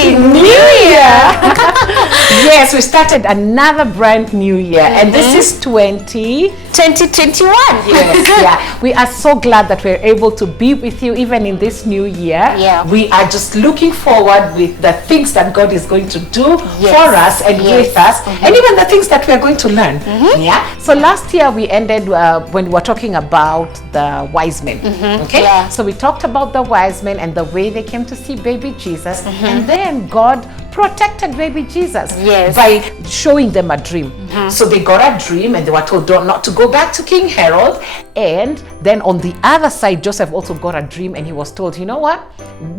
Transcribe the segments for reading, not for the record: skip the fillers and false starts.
Happy New Year! Yes, we started another brand new year, and this is 2021. Yes, yeah. We are so glad that we're able to be with you even in this new year. Yeah. We are just looking forward with the things that God is going to do for us and with us, and even the things that we are going to learn. Yeah. So last year we ended when we were talking about the wise men. Okay. Yeah. So we talked about the wise men and the way they came to see baby Jesus, and then God protected baby Jesus by showing them a dream. So they got a dream and they were told not to go back to King Herod. And then on the other side, Joseph also got a dream and he was told, you know what,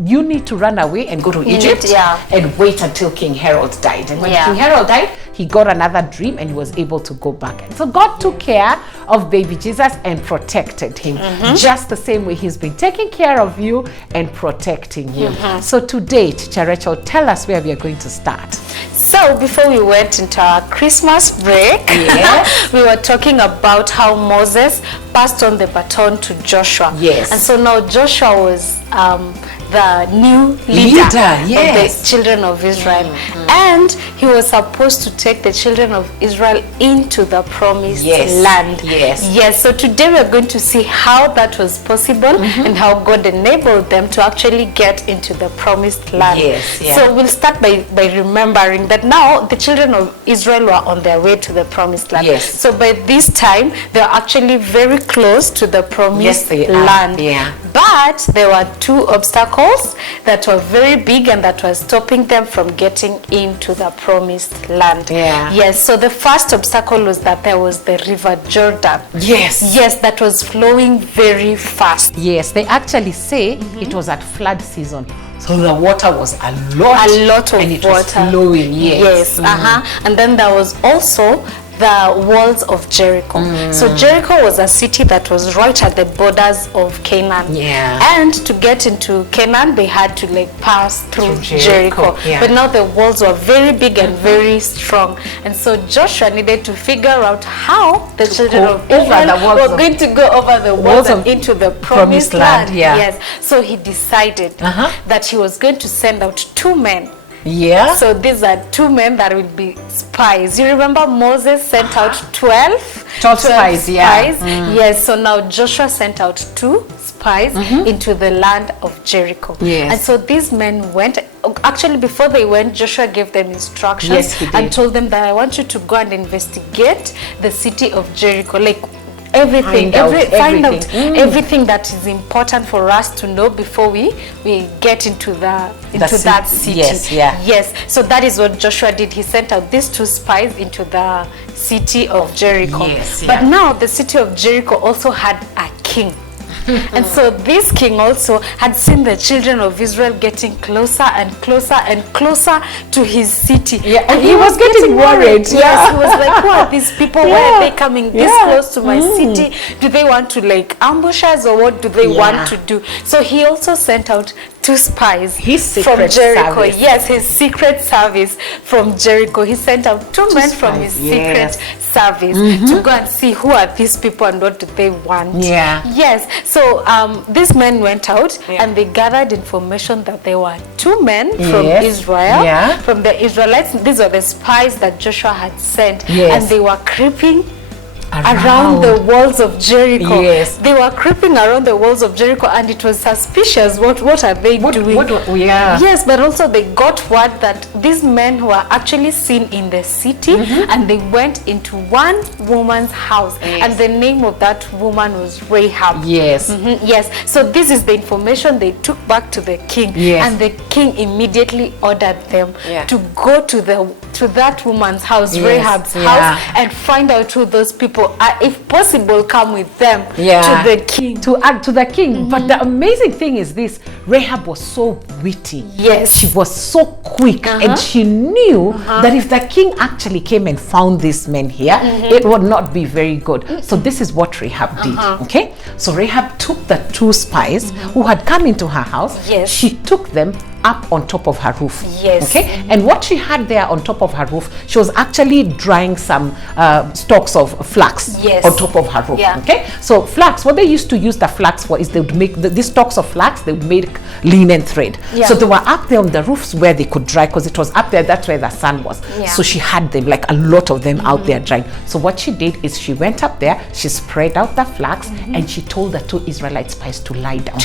you need to run away and go to Egypt and wait until King Herod died. And when King Herod died, he got another dream and he was able to go back. And so God took care of baby Jesus and protected him, just the same way he's been taking care of you and protecting you. So today, Teacher Rachel, tell us where we are going to start. So before we went into our Christmas break, we were talking about how Moses passed on the baton to Joshua. Yes. And so now Joshua was the new leader of the children of Israel. And he was supposed to take the children of Israel into the promised land. Yes. So today we're going to see how that was possible and how God enabled them to actually get into the promised land. So we'll start by remembering that now the children of Israel were on their way to the promised land. So by this time, they're actually very close to the promised land. But there were two obstacles that were very big and that were stopping them from getting into the promised land. So the first obstacle was that there was the river Jordan. That was flowing very fast. They actually say it was at flood season. So the water was a lot of and it water was flowing. And then there was also the walls of Jericho. So Jericho was a city that was right at the borders of Canaan. And to get into Canaan, they had to pass through Jericho. But now the walls were very big and very strong. And so Joshua needed to figure out how the children of Israel were going to go over the walls and into the promised land. So he decided that he was going to send out two men. So these are two men that will be spies. You remember Moses sent out 12 spies. So now Joshua sent out two spies into the land of Jericho. And so these men went. Actually, before they went, Joshua gave them instructions and told them that I want you to go and investigate the city of Jericho. Find out everything that is important for us to know before we get into that city. So that is what Joshua did. He sent out these two spies into the city of Jericho. But now the city of Jericho also had a king. And so this king also had seen the children of Israel getting closer and closer and closer to his city. And he was getting worried. He was like, who are these people? Why are they coming this close to my city? Do they want to ambush us, or what do they want to do? So he also sent out two spies from Jericho. His secret service from Jericho. He sent out two men from his secret service to go and see who are these people and what do they want. So these men went out and they gathered information that there were two men from Israel, from the Israelites. These were the spies that Joshua had sent, and they were creeping around the walls of Jericho. They were creeping around the walls of Jericho, and it was suspicious. What are they doing? But also they got word that these men were actually seen in the city, and they went into one woman's house, and the name of that woman was Rahab. So this is the information they took back to the king, and the king immediately ordered them to go to that woman's house, Rahab's house, and find out who those people are. If possible, come with them to the king. To the king. But the amazing thing is this: Rahab was so witty. She was so quick, and she knew that if the king actually came and found these men here, it would not be very good. So this is what Rahab did. So Rahab took the two spies who had come into her house. She took them up on top of her roof. Yes. Okay. And what she had there on top of her roof, she was actually drying some stalks of flax on top of her roof. Yeah. Okay. So flax, what they used to use the flax for is they would make these stalks of flax, they would make linen thread. Yeah. So they were up there on the roofs where they could dry, because it was up there, that's where the sun was. Yeah. So she had them, like a lot of them out there drying. So what she did is she went up there, she spread out the flax, and she told the 2 Israelite spies to lie down.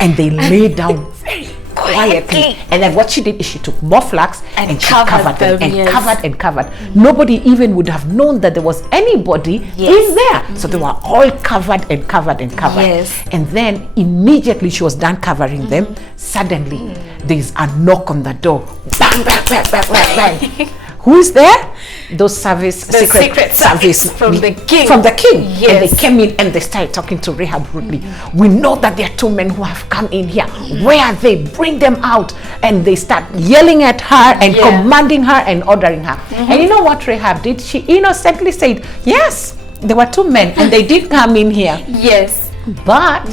And they lay down very quietly. And then what she did is she took more flax and she covered them and covered. Nobody even would have known that there was anybody in there. So they were all covered and covered and covered. And then immediately she was done covering them, suddenly there's a knock on the door. Bang, bang, bang, bang, bang, bang. Who is there? Those secret service from the king. From the king. And they came in and they started talking to Rahab rudely. We know that there are 2 men who have come in here. Where are they? Bring them out. And they start yelling at her and commanding her and ordering her. And you know what Rahab did? She innocently said, yes, there were 2 men and they did come in here. Yes. But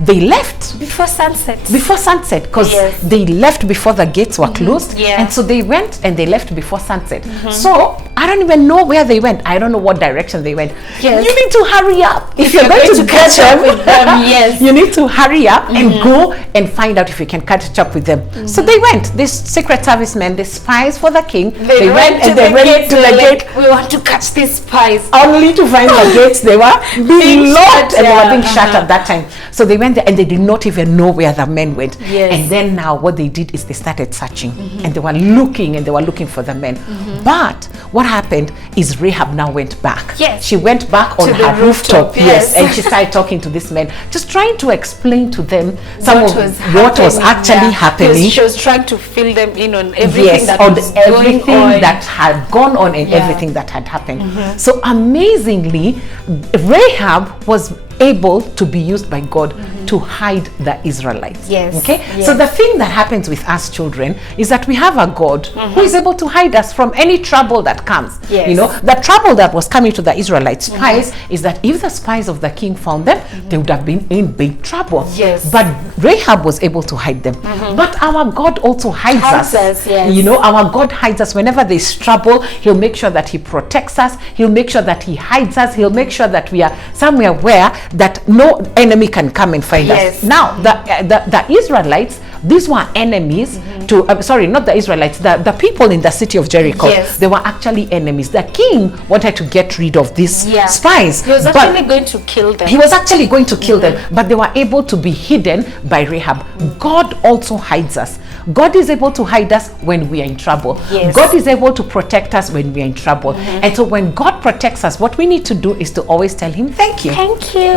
they left before sunset, because they left before the gates were closed. And so they went and they left before sunset. So I don't even know where they went. I don't know what direction they went. You need to hurry up if you're going to catch up with them. You need to hurry up and go and find out if you can catch up with them. So they went, these secret servicemen, the spies for the king, they went and they went to the gate. We want to catch these spies, only to find the gates they were being locked and they were being shut at that time. So they went there and they did not even know where the men went. And then now what they did is they started searching and they were looking for the men. But what happened is Rahab now went back. She went back on her rooftop. And she started talking to these men, just trying to explain to them what was actually happening. She was trying to fill them in on everything that had gone on and everything that had happened. So amazingly, Rahab was able to be used by God to hide the Israelites. So the thing that happens with us children is that we have a God who is able to hide us from any trouble that comes. You know, the trouble that was coming to the Israelite spies is that if the spies of the king found them, they would have been in big trouble. But Rahab was able to hide them. But our God also hides us. You know, our God hides us whenever there's trouble. He'll make sure that he protects us. He'll make sure that he hides us. He'll make sure that we are somewhere where that no enemy can come and find us. Now the Israelites, these were enemies to sorry, not the Israelites, the people in the city of Jericho. They were actually enemies. The king wanted to get rid of these spies. He was actually going to kill them. He was actually going to kill them, but they were able to be hidden by Rahab. God also hides us. God is able to hide us when we are in trouble. God is able to protect us when we are in trouble. And so when God protects us, what we need to do is to always tell him thank you. Thank you.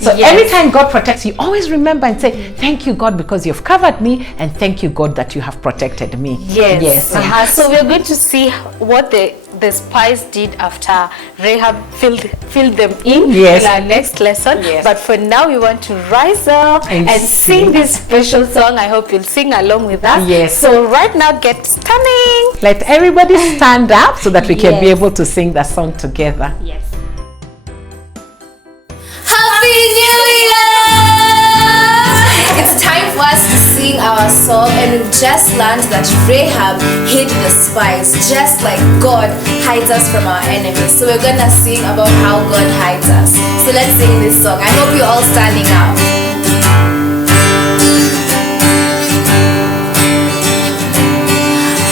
So every time God protects you, always remember and say thank you God because you've covered me, and thank you God that you have protected me. So we're going to see what the spies did after Rahab filled them in our next lesson. But for now, we want to rise up and sing this special song. I hope you'll sing along with us. So right now, get standing. Let everybody stand up so that we can be able to sing the song together. Happy New Year! It's time for us to sing our song, and we've just learned that Rahab hid the spies just like God hides us from our enemies. So we're gonna sing about how God hides us. So let's sing this song. I hope you're all standing up.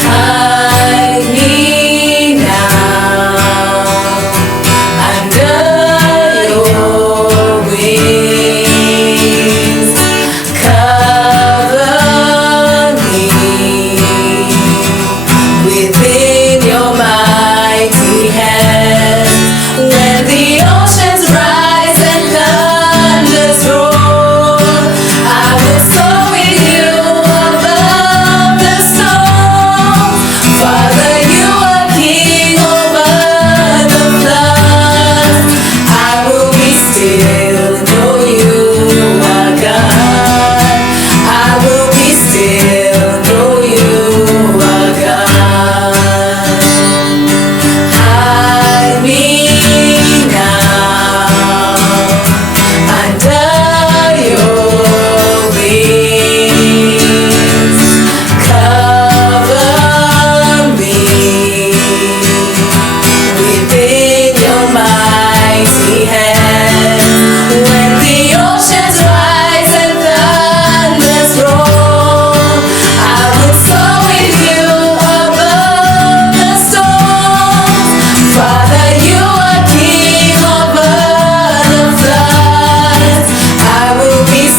Hide me now under your wings. Cover me within your mighty hand. When the oceans rise and thunders roar,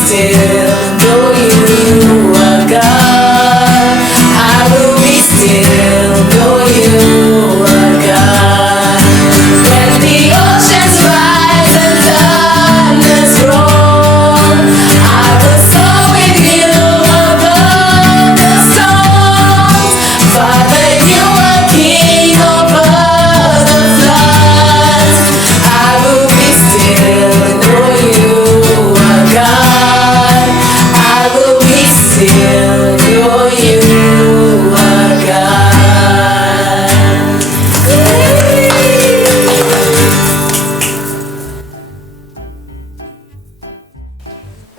still, know you are God. I will be still, know you are God. When the oceans rise and thunders roll, I will soar with you above the storms. Father, you are King over the floods. I will be still, know you are God. I will be still, know you are God.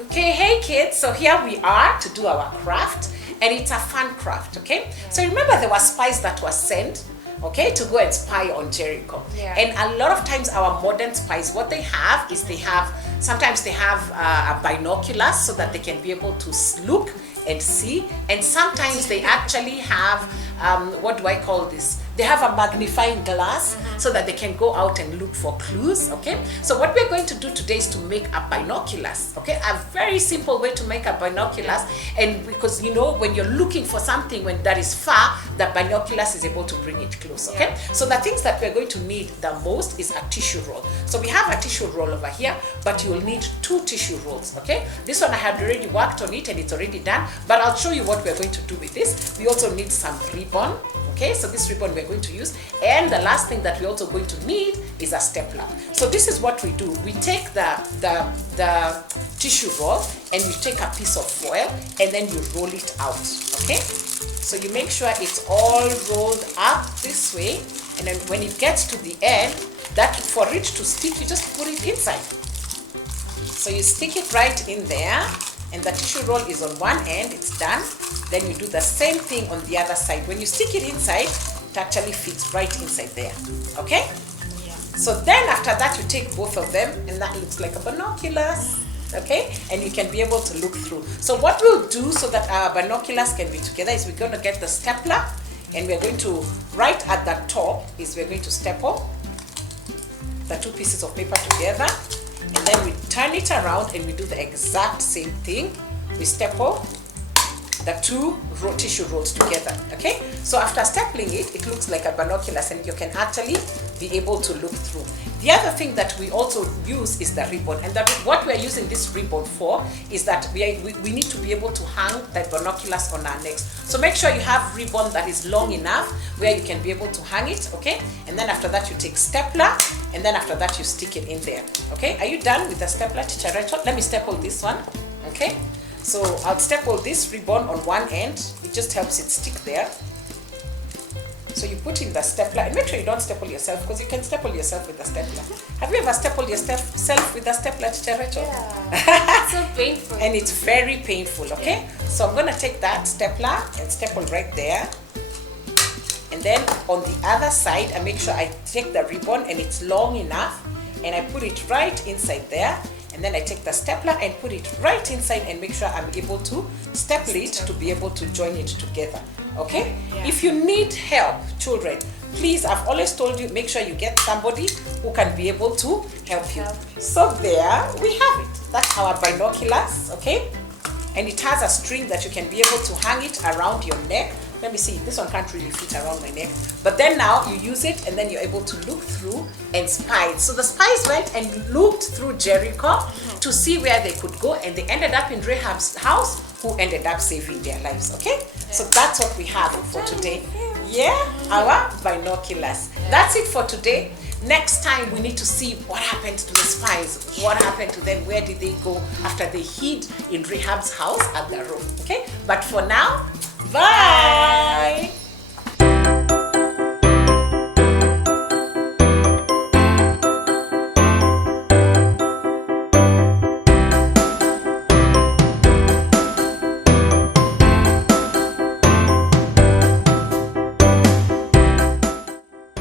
Okay, hey kids, so here we are to do our craft, and it's a fun craft, okay? So remember there were spies that were sent, okay, to go and spy on Jericho. And a lot of times our modern spies, what they have is sometimes they have a binoculars so that they can be able to look and see, and sometimes they actually have, what do I call this? They have a magnifying glass so that they can go out and look for clues, okay? So what we're going to do today is to make a binoculars, okay? A very simple way to make a binoculars, and because you know when you're looking for something when that is far, the binoculars is able to bring it close, okay? So the things that we're going to need the most is a tissue roll. So we have a tissue roll over here, but you will need 2 tissue rolls, okay? This one I had already worked on it and it's already done, but I'll show you what we're going to do with this. We also need some ribbon. Okay, so this ribbon we're going to use, and the last thing that we're also going to need is a stapler. So this is what we do. We take the tissue roll and you take a piece of foil and then you roll it out, okay? So you make sure it's all rolled up this way, and then when it gets to the end, that for it to stick, you just put it inside. So you stick it right in there, and the tissue roll is on one end, it's done. Then you do the same thing on the other side. When you stick it inside, it actually fits right inside there, okay? Yeah. So then after that, you take both of them, and that looks like a binoculars, okay? And you can be able to look through. So what we'll do so that our binoculars can be together is we're going to get the stapler, and we're going to, right at the top, is we're going to staple the 2 pieces of paper together, and then we turn it around and we do the exact same thing. We staple the 2 tissue rolls together, okay? So after stapling it, it looks like a binoculars, and you can actually be able to look through. The other thing that we also use is the ribbon, and what we're using this ribbon for is that we need to be able to hang the binoculars on our necks. So make sure you have ribbon that is long enough where you can be able to hang it, okay? And then after that you take stapler, and then after that you stick it in there, okay? Are you done with the stapler, Teacher Rachel? Let me staple this one, okay? So I'll staple this ribbon on one end. It just helps it stick there. So you put in the stapler, and make sure you don't staple yourself, because you can staple yourself with the stapler. Have you ever stapled yourself with the stapler, Teacher Rachel? Yeah. It's so painful. And it's very painful, okay? Yeah. So I'm going to take that stapler and staple right there. And then on the other side, I make sure I take the ribbon and it's long enough, and I put it right inside there. And then I take the stapler and put it right inside and make sure I'm able to staple it to be able to join it together, okay? Yeah. If you need help, children, please, I've always told you, make sure you get somebody who can be able to help you. So there we have it. That's our binoculars, okay? And it has a string that you can be able to hang it around your neck. Let me see, this one can't really fit around my neck. But then now you use it and then you're able to look through and spy. So the spies went and looked through Jericho to see where they could go, and they ended up in Rahab's house, who ended up saving their lives, okay? Yeah. So that's what we have for today. Yeah, our binoculars. That's it for today. Next time we need to see what happened to the spies. What happened to them? Where did they go after they hid in Rahab's house at the roof? Okay? But for now, bye!